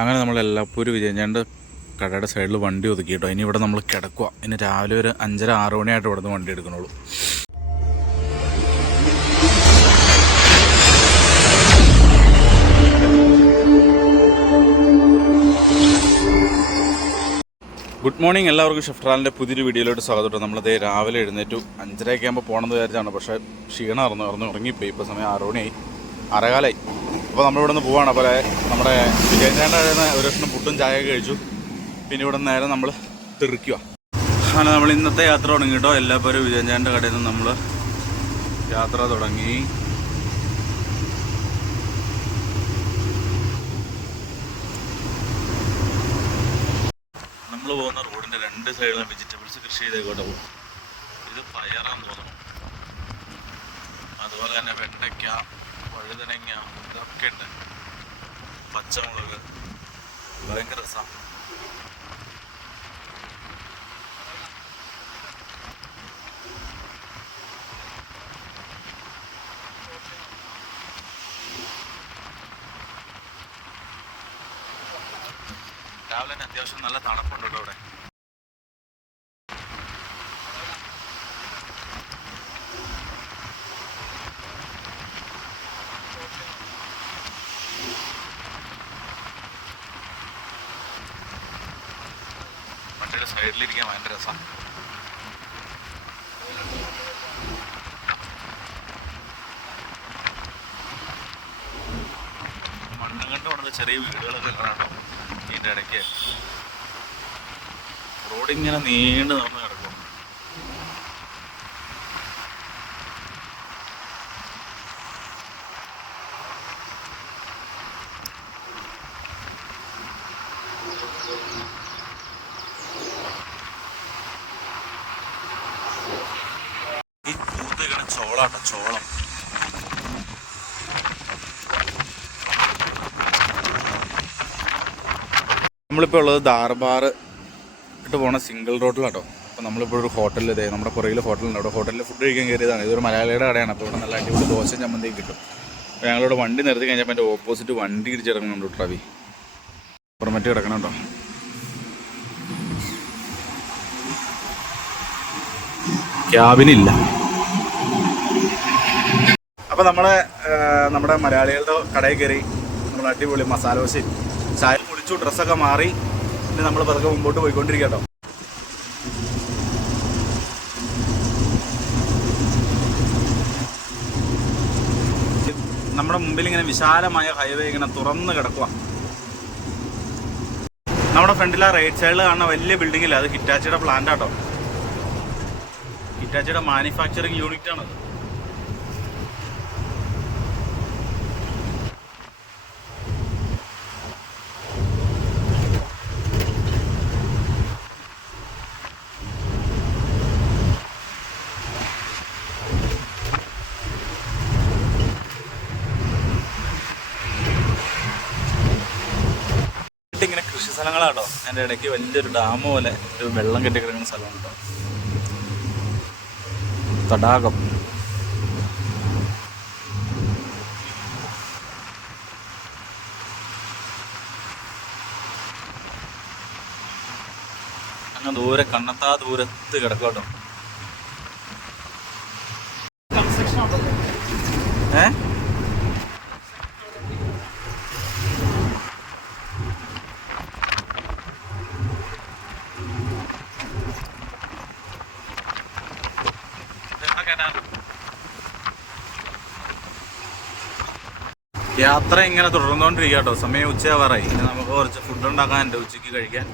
അങ്ങനെ നമ്മളെല്ലാപ്പോഴും വിജയഞ്ചാണ്ട് കടയുടെ സൈഡിൽ വണ്ടി ഒതുക്കി കേട്ടോ. ഇനി ഇവിടെ നമ്മൾ കിടക്കുക. ഇനി രാവിലെ ഒരു 5:30-6 മണിയായിട്ട് ഇവിടെ നിന്ന് വണ്ടി എടുക്കണുള്ളൂ. ഗുഡ് മോർണിംഗ് എല്ലാവർക്കും. ഷിഫ്റ്റ് പുതിയൊരു വീഡിയോയിലോട്ട് സ്വാഗതം. നമ്മളതേ രാവിലെ എഴുന്നേറ്റു. 5:30 ആകുമ്പോൾ പോകണമെന്ന് വിചാരിച്ചാണ്. പക്ഷേ ക്ഷീണമായിരുന്നു ഉറങ്ങിപ്പോയി. ഇപ്പോൾ സമയം 6 മണിയായി, 6:15. അപ്പോൾ നമ്മളിവിടെ നിന്ന് പോവാണ്. അപ്പോൾ നമ്മുടെ വിജയചേട്ടൻ്റെ ഒരു ലക്ഷം ഫുഡും ചായയൊക്കെ കഴിച്ചു. പിന്നെ ഇവിടെ നിന്ന് നേരെ നമ്മൾ തെറിക്കുക. അങ്ങനെ നമ്മൾ ഇന്നത്തെ യാത്ര തുടങ്ങി കേട്ടോ. എല്ലാവരും വിജയചേട്ടൻ്റെ കടയിൽ നിന്ന് നമ്മൾ യാത്ര തുടങ്ങി. നമ്മൾ പോകുന്ന റോഡിൻ്റെ 2 സൈഡിലും വെജിറ്റബിൾസ് കൃഷി ചെയ്തേക്കോട്ടെ പോകും. ഇത് പയറാന്ന് തോന്നുന്നു. അതുപോലെ തന്നെ വെണ്ടയ്ക്ക, വഴുതനങ്ങ, ഇതൊക്കെ ഉണ്ട്. പച്ചമുളക്, ഭയങ്കര രസമാണ്. രാവിലെ തന്നെ അത്യാവശ്യം നല്ല തണുപ്പുണ്ട് കേട്ടോ ഇവിടെ. വണ്ടിയുടെ സൈഡിലിരിക്കാൻ ഭയങ്കര രസമാണ്. മണ്ണും കണ്ട് കൊണ്ടത് ചെറിയ വീടുകളൊക്കെ കാണാം ഇതിൻ്റെ ഇടയ്ക്ക്. റോഡിങ്ങനെ നീണ്ടു നടന്ന് കിടക്കും. ഈ പൂത്തിരിക്കണ ചോളാട്ടോ, ചോളം. നമ്മളിപ്പോൾ ഉള്ളത് ദാർബാർ ഇട്ട് പോണ സിംഗിൾ റോഡിലാട്ടോ. അപ്പോൾ നമ്മളിപ്പോൾ ഒരു ഹോട്ടലിൽ, ഇതേ നമ്മുടെ പുറകിൽ ഹോട്ടലുണ്ട്. അവിടെ ഹോട്ടലിൽ ഫുഡ് കഴിക്കാൻ കയറിയതാണ്. ഇതൊരു മലയാളിയുടെ കടയാണ്. അപ്പോൾ ഇവിടെ നല്ല അടിപൊളി ദോശയും ചമ്മന്തിയും കിട്ടും. അപ്പോൾ ഞങ്ങളിവിടെ വണ്ടി നിർത്തി കഴിഞ്ഞപ്പോൾ എൻ്റെ ഓപ്പോസിറ്റ് വണ്ടി ഇടിച്ചിറങ്ങുന്നുണ്ട് ട്രവി. പുറമറ്റ് കിടക്കണം കേട്ടോ. ക്യാബിനില്ല. അപ്പോൾ നമ്മുടെ മലയാളികളുടെ കടയിൽ കയറി നമ്മൾ അടിപൊളി മസാല ദോശയും ചായ കുടിച്ചു, ഡ്രസ്സൊക്കെ മാറി. പിന്നെ നമ്മൾ പതുക്കെ മുമ്പോട്ട് പോയിക്കൊണ്ടിരിക്കട്ടോ. നമ്മുടെ മുമ്പിൽ ഇങ്ങനെ വിശാലമായ ഹൈവേ ഇങ്ങനെ തുറന്ന് കിടക്കുക. നമ്മുടെ ഫ്രണ്ടിൽ ആ റൈറ്റ് സൈഡിൽ കാണുന്ന വലിയ ബിൽഡിങ്ങില്ല, അത് ഹിറ്റാച്ചിയുടെ പ്ലാന്റ് ആട്ടോ. ഹിറ്റാച്ചിയുടെ മാനുഫാക്ചറിങ് യൂണിറ്റ് ആണത്. ഇങ്ങനെ കൃഷി സ്ഥലങ്ങളാട്ടോ. അതിൻ്റെ ഇടയ്ക്ക് വലിയൊരു ഡാം പോലെ ഒരു വെള്ളം കെട്ടിക്കിടക്കുന്ന സ്ഥലമാണ് കേട്ടോ. തടാകം. അങ്ങനെ ദൂരെ കണ്ണത്താ ദൂരത്ത് കിടക്കട്ടോ. യാത്ര ഇങ്ങനെ തുടർന്നുകൊണ്ടിരിക്കുക കേട്ടോ. സമയം ഉച്ചയാവാറായി. ഇനി നമുക്ക് കുറച്ച് ഫുഡ് ഉണ്ടാക്കാനുണ്ട് ഉച്ചയ്ക്ക് കഴിക്കാൻ.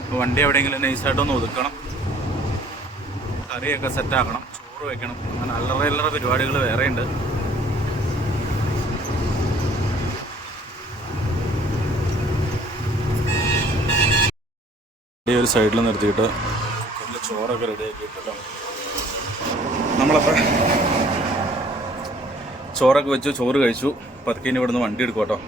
അപ്പോൾ വണ്ടി എവിടെയെങ്കിലും നൈസായിട്ടൊന്ന് ഒതുക്കണം, കറിയൊക്കെ സെറ്റാക്കണം, ചോറ് വയ്ക്കണം. അങ്ങനെ അല്ലറ പരിപാടികൾ വേറെ ഉണ്ട്. ഒരു സൈഡിൽ നിർത്തിയിട്ട് നല്ല ചോറൊക്കെ റെഡിയാക്കി കേട്ടോ. നമ്മളപ്പോൾ ചോറൊക്കെ വെച്ചു, ചോറ് കഴിച്ചു. പതുക്കെ ഇനി ഇവിടുന്ന് വണ്ടി എടുക്കും കേട്ടോ.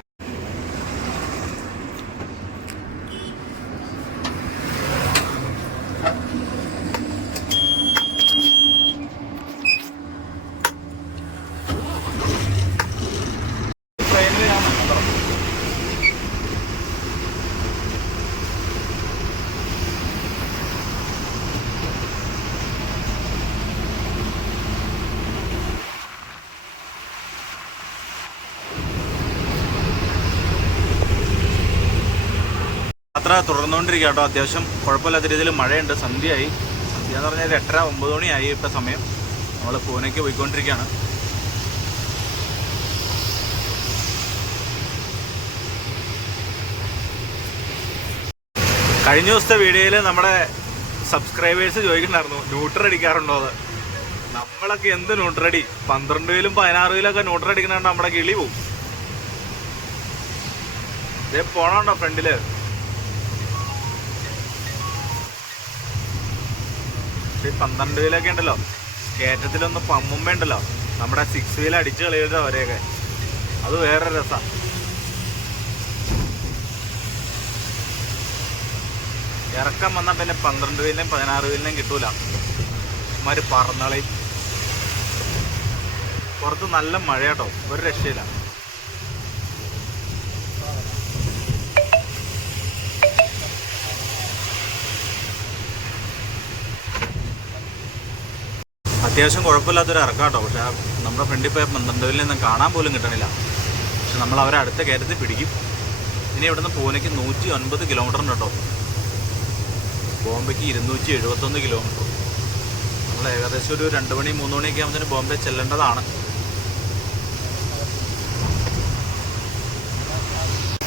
യാത്ര തുടർന്നുകൊണ്ടിരിക്കുക കേട്ടോ. അത്യാവശ്യം കുഴപ്പമില്ലാത്ത രീതിയിൽ മഴയുണ്ട്. സന്ധ്യയായി. സന്ധ്യ എന്ന് പറഞ്ഞാൽ 8:30-9 മണിയായി ഇപ്പോൾ സമയം. നമ്മൾ പൂനെക്ക് പോയിക്കൊണ്ടിരിക്കുകയാണ്. കഴിഞ്ഞ ദിവസത്തെ വീഡിയോയിൽ നമ്മുടെ സബ്സ്ക്രൈബേഴ്സ് ചോദിക്കുന്നുണ്ടായിരുന്നു ന്യൂട്രൽ അടിക്കാറുണ്ടോ അത്. നമ്മളൊക്കെ എന്ത് ന്യൂട്രലടി, 12-ലും 16-ലൊക്കെ ന്യൂട്രൽ അടിക്കണുണ്ട് നമ്മുടെ കിളി പോവും. ഇതേ പോണുണ്ടോ ഫ്രണ്ടില്. ഈ 12-ലൊക്കെ ഉണ്ടല്ലോ കയറ്റത്തിലൊന്ന് പമ്മുമ്പോ ഉണ്ടല്ലോ നമ്മുടെ 6 വീൽ അടിച്ച് കളയുന്നത് അവരെയൊക്കെ. അത് വേറെ രസമാണ്. ഇറക്കം വന്നാൽ പിന്നെ 12-ലും 16-ലും കിട്ടൂല. ഇമാര് പറന്നളയും. പുറത്ത് നല്ല മഴ കേട്ടോ, ഒരു രക്ഷയില്ല. അത്യാവശ്യം കുഴപ്പമില്ലാത്തൊരു ഇറക്കാം കേട്ടോ. പക്ഷെ നമ്മുടെ ഫ്രണ്ടിൽ പോയ 12-ൽ നിന്നും കാണാൻ പോലും കിട്ടണില്ല. പക്ഷെ നമ്മൾ അവരെ അടുത്ത കയറ്റത്തിൽ പിടിക്കും. ഇനി ഇവിടുന്ന് പൂനെക്ക് 109 കിലോമീറ്റർ ഉണ്ട് കേട്ടോ. ബോംബെക്ക് 271 കിലോമീറ്റർ. നമ്മൾ ഏകദേശം ഒരു 2 മണി 3 മണിയൊക്കെ ആകുമ്പോൾ ബോംബെ ചെല്ലേണ്ടതാണ്.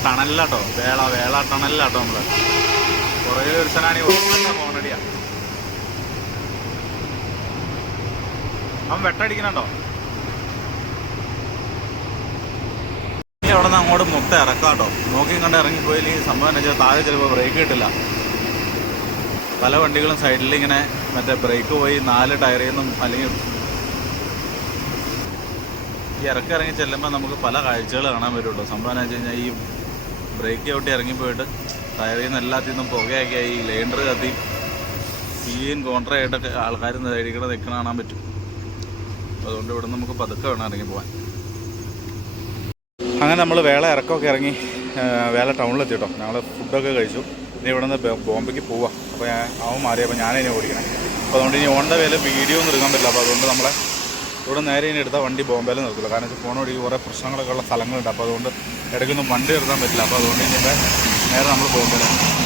ടണലിലാട്ടോ, വേള ടണലിലാട്ടോ നമ്മൾ. കുറേ ദിവസമാണ് ഫോണടിയാ. അവൻ വെട്ടടിക്കണുണ്ടോ? ഇനി അവിടെ നിന്ന് അങ്ങോട്ട് മൊത്തം ഇറക്കാട്ടോ. നോക്കിയും കണ്ട് ഇറങ്ങിപ്പോയില്ലെങ്കിൽ സംഭവം എന്ന് വെച്ചാൽ താഴെ ചിലപ്പോൾ ബ്രേക്ക് കിട്ടില്ല. പല വണ്ടികളും സൈഡിൽ ഇങ്ങനെ മറ്റേ ബ്രേക്ക് പോയി 4 ടയറിൽ നിന്നും അല്ലെങ്കിൽ ഈ ഇറങ്ങി ചെല്ലുമ്പോൾ നമുക്ക് പല കാഴ്ചകൾ കാണാൻ വരുള്ളൂ. സംഭവം എന്ന് വെച്ച് കഴിഞ്ഞാൽ ഈ ബ്രേക്ക് ചവിട്ടി ഇറങ്ങിപ്പോയിട്ട് ടയറിൽ നിന്ന് എല്ലാത്തിൽ നിന്നും പുകയൊക്കെ ഈ ലെയിൻഡർ കത്തി സീൻ കോൺട്രായിട്ടൊക്കെ ആൾക്കാർ സൈഡിൽ കൂടെ നിൽക്കണ കാണാൻ പറ്റും. അതുകൊണ്ട് ഇവിടെ നമുക്ക് പതുക്കെ വേണം ഇറങ്ങി പോകാൻ. അങ്ങനെ നമ്മൾ വേള ഇറക്കമൊക്കെ ഇറങ്ങി വേള ടൗണിലെത്തി കേട്ടോ. ഞങ്ങൾ ഫുഡൊക്കെ കഴിച്ചു. ഇനി ഇവിടെ നിന്ന് ബോംബെക്ക് പോവാം. അപ്പോൾ അവൻ മാറിയപ്പോൾ ഞാനിനി ഓടിക്കണം. അപ്പോൾ അതുകൊണ്ട് ഇനി ഓണ്ട വേല വീഡിയോ ഒന്നും എടുക്കാൻ പറ്റില്ല. അപ്പോൾ അതുകൊണ്ട് നമ്മളെ ഇവിടെ നേരെ ഇനി എടുത്താൽ വണ്ടി ബോംബെയിൽ നിർത്തില്ല. കാരണം വെച്ചാൽ ഫോൺ ഓടിക്ക് കുറേ പ്രശ്നങ്ങളൊക്കെ ഉള്ള സ്ഥലങ്ങളുണ്ട്. അപ്പോൾ അതുകൊണ്ട് ഇടയ്ക്കൊന്നും വണ്ടി നിർത്താൻ പറ്റില്ല. അപ്പോൾ അതുകൊണ്ട് ഇനി നേരെ നമ്മൾ ബോംബെയിലാണ്.